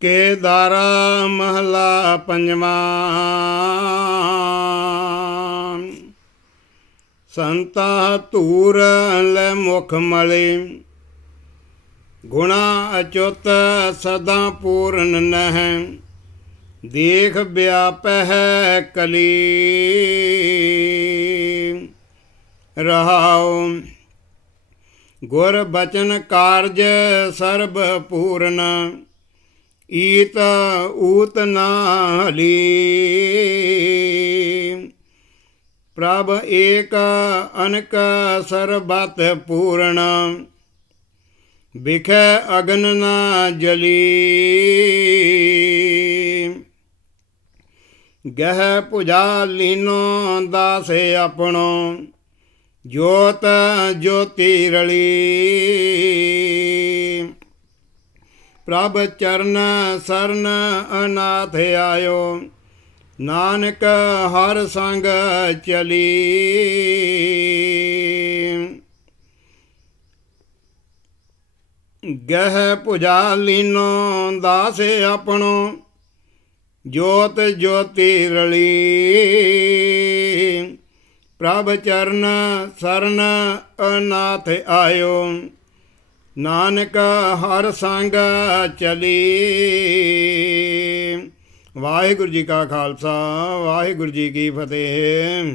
ਕੇਦਾਰਾ ਮਹਲਾ ਪੰਜਵਾਂ। ਸੰਤਾ ਧੂਰ ਲੈ ਮੁਖ ਮਲੇ, ਗੁਣਾ ਅਚੁੱਤ ਸਦਾ ਪੂਰਨ ਨਹਿ, ਦੇਖ ਵਿਆਪਹਿ ਕਲੀ। ਰਹਾਉ, ਗੁਰ ਬਚਨ ਕਾਰਜ ਸਰਬ ਪੂਰਨ ਈਤ ਊਤ ਨਾ ਹਲੀ ਪ੍ਰਭ ਏਕ ਅਨਕ ਸਰਬਤ ਪੂਰਨ ਵਿਖੈ ਅਗਨ ਨਾ ਜਲੀ। ਗਹਿ ਪੁਜਾ ਲੀਨੋ ਦਾਸੇ ਆਪਣੋ, ਜੋਤ ਜੋਤੀ ਰਲੀ। ਪ੍ਰਭ ਚਰਨ ਸਰਨ ਅਨਾਥ ਆਇਓ, ਨਾਨਕ ਹਰ ਸੰਗ ਚਲੀ। ਗਹਿ ਪੁਜਾ ਲੀਨੋ ਦਾਸੇ ਆਪਣੋ, ਜੋਤ ਜੋਤੀ ਰਲੀ। ਪ੍ਰਭ ਚਰਨ ਸਰਨ ਅਨਾਥ ਆਇਓ ਨਾਨਕ ਹਰ ਸੰਗ ਚਲੀ। ਵਾਹਿਗੁਰੂ ਜੀ ਕਾ ਖਾਲਸਾ ਵਾਹਿਗੁਰੂ ਜੀ ਕੀ ਫਤਿਹ।